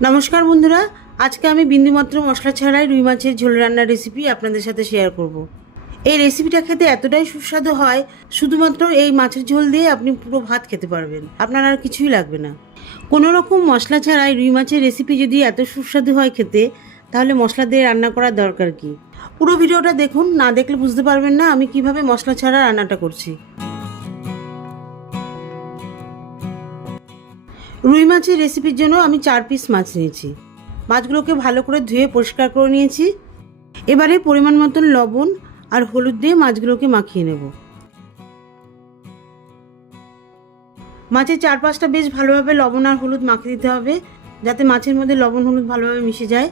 নমস্কার বন্ধুরা, আজকে আমি বিন্দুমাত্র মশলা ছাড়াই রুই মাছের ঝোল রান্নার রেসিপি আপনাদের সাথে শেয়ার করব। এই রেসিপিটা খেতে এতটাই সুস্বাদু হয়, শুধুমাত্র এই মাছের ঝোল দিয়ে আপনি পুরো ভাত খেতে পারবেন, আপনার আর কিছুই লাগবে না। কোনো রকম মশলা ছাড়াই রুই মাছের রেসিপি যদি এত সুস্বাদু হয় খেতে, তাহলে মশলা দিয়ে রান্না করার দরকার কি? পুরো ভিডিওটা দেখুন, না দেখলে বুঝতে পারবেন না আমি কিভাবে মশলা ছাড়া রান্নাটা করছি। রুই মাছের রেসিপির জন্য আমি 4 পিস মাছ নিয়েছি। মাছগুলোকে ভালো করে ধুয়ে পরিষ্কার করে নিয়েছি। এবারে পরিমাণ মতন লবণ আর হলুদ দিয়ে মাছগুলোকে মাখিয়ে নেব। মাছের চারপাশটা বেশ ভালোভাবে লবণ আর হলুদ মাখিয়ে দিতে হবে, যাতে মাছের মধ্যে লবণ হলুদ ভালোভাবে মিশে যায়।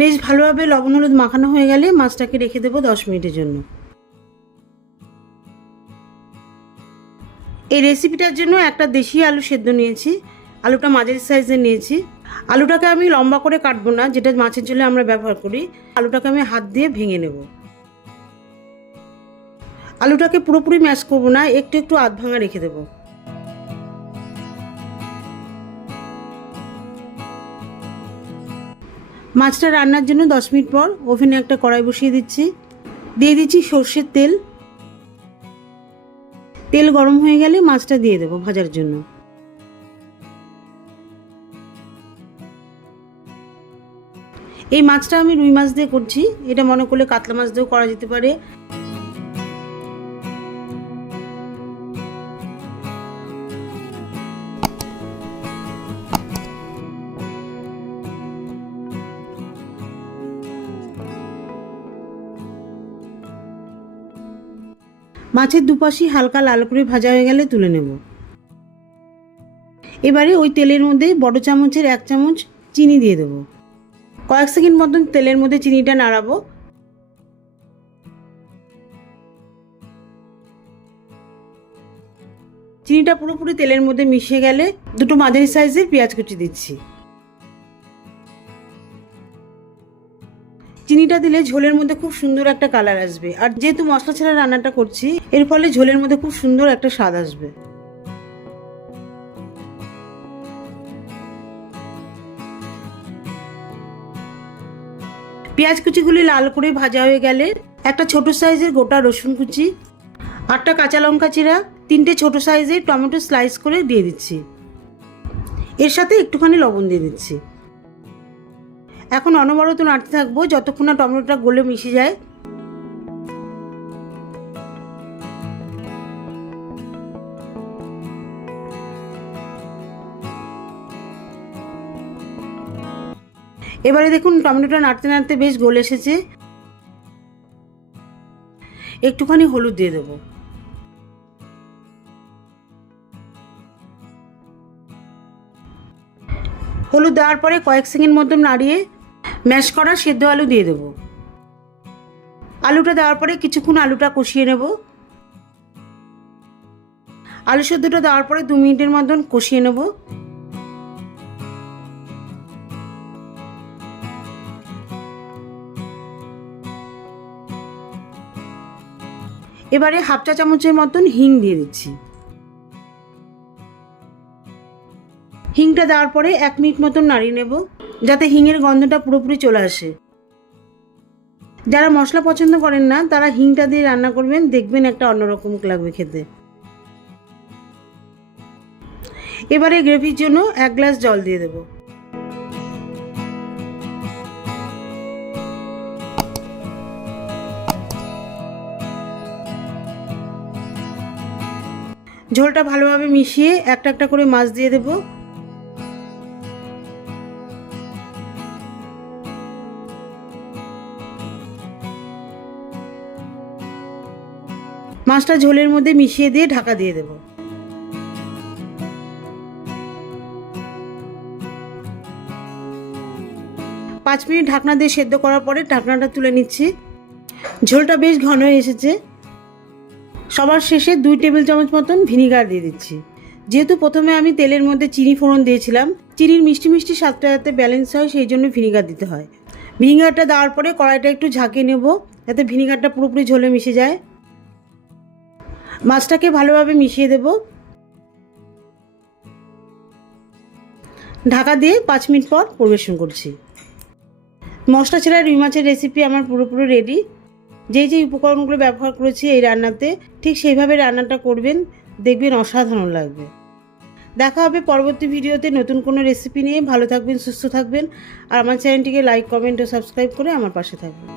বেশ ভালোভাবে লবণ হলুদ মাখানো হয়ে গেলে মাছটাকে রেখে দেবো 10 মিনিটের জন্য। এই রেসিপিটার জন্য একটা দেশি আলু সেদ্ধ নিয়েছি। আলুটা মাঝারি সাইজের নিয়েছি। আলুটাকে আমি লম্বা করে কাটবো না, যেটা মাছের ঝোলে আমরা ব্যবহার করি। আলুটাকে আমি হাত দিয়ে ভেঙে নেব। আলুটাকে পুরোপুরি ম্যাশ করবো না, একটু একটু আধ ভাঙা রেখে দেবো। মাছটা রান্নার জন্য 10 মিনিট পর ওভেনে একটা কড়াই বসিয়ে দিচ্ছি। দিয়ে দিচ্ছি সর্ষের তেল। তেল গরম হয়ে গেলে মাছটা দিয়ে দেবো ভাজার জন্য। এই মাছটা আমি রুই মাছ দিয়ে করছি, এটা মনে করলে কাতলা মাছ দিয়েও করা যেতে পারে। মাছের দুপাশই হালকা লাল করে ভাজা হয়ে গেলে তুলে নেব। এবারে ওই তেলের মধ্যে বড় চামচের 1 চামচ চিনি দিয়ে দেবো। কয়েক সেকেন্ড মতন তেলের মধ্যে চিনিটা নাড়াবো। চিনিটা পুরোপুরি তেলের মধ্যে মিশে গেলে দুটো মাঝারি সাইজের পেঁয়াজ কুচি দিচ্ছি। চিনিটা দিলে ঝোলের মধ্যে খুব সুন্দর একটা কালার আসবে, আর যেহেতু মশলা ছাড়া রান্নাটা করছি, এর ফলে ঝোলের মধ্যে খুব সুন্দর একটা স্বাদ আসবে। পেঁয়াজ কুচিগুলি লাল করে ভাজা হয়ে গেলে একটা ছোট সাইজের গোটা রসুন কুচি, 8টা কাঁচা লঙ্কা চিরা, 3টে ছোট সাইজের টমেটো স্লাইস করে দিয়ে দিচ্ছি। এর সাথে একটুখানি লবণ দিয়ে দিচ্ছি। এখন অনবরত নাড়তে থাকবো যতক্ষণ না টমেটোটা গলে মিশে যায়। এবারে দেখুন টমেটোটা নাড়তে নাড়তে বেশ গলে এসেছে। একটুখানি হলুদ দিয়ে দেবো। হলুদ দেওয়ার পরে কয়েক সেকেন্ড মতন নাড়িয়ে ম্যাশ করা সেদ্ধ আলু দিয়ে দেবো। আলুটা দেওয়ার পরে কিছুক্ষণ আলুটা কষিয়ে নেব। আলু সেদ্ধটা দেওয়ার পরে 2 মিনিটের মতন কষিয়ে নেব। এবারে 1/2 চা চামচের মতন হিং দিয়ে দিচ্ছি। হিংটা দেওয়ার পরে 1 মিনিট মতন নাড়িয়ে নেব, যাতে হিঙের গন্ধটা পুরোপুরি চলে আসে। যারা মশলা পছন্দ করেন না তারা হিংটা দিয়ে রান্না করবেন, দেখবেন একটা অন্যরকম লাগবে খেতে। এবারে গ্রেভির জন্য 1 গ্লাস জল দিয়ে দেব। ঝোলটা ভালোভাবে মিশিয়ে একটা একটা করে মাছ দিয়ে দেব। মাছটা ঝোলের মধ্যে মিশিয়ে দিয়ে ঢাকা দিয়ে দেব। 5 মিনিট ঢাকনা দিয়ে সেদ্ধ করার পরে ঢাকনাটা তুলে নিচ্ছি। ঝোলটা বেশ ঘন হয়ে এসেছে। সবার শেষে 2 টেবিল চামচ মতন ভিনিগার দিয়ে দিচ্ছি। যেহেতু প্রথমে আমি তেলের মধ্যে চিনি ফোড়ন দিয়েছিলাম, চিনির মিষ্টি মিষ্টি স্বাদটা যাতে ব্যালেন্স হয় সেই জন্য ভিনিগার দিতে হয়। ভিনিগারটা দেওয়ার পরে কড়াইটা একটু ঝাঁকিয়ে নেব, যাতে ভিনিগারটা পুরোপুরি ঝোলে মিশে যায়। মাছটাকে ভালোভাবে মিশিয়ে দেব। ঢাকা দিয়ে 5 মিনিট পর পরিবেশন করছি। মশলা ছাড়া রুই মাছের রেসিপি আমার পুরোপুরি রেডি। যেই উপকরণগুলো ব্যবহার করেছি এই রান্নাতে ঠিক সেইভাবে রান্নাটা করবেন, দেখবেন অসাধারণ লাগবে। দেখা হবে পরবর্তী ভিডিওতে নতুন কোনো রেসিপি নিয়ে। ভালো থাকবেন, সুস্থ থাকবেন, আর আমার চ্যানেলটিকে লাইক, কমেন্ট ও সাবস্ক্রাইব করে আমার পাশে থাকবেন।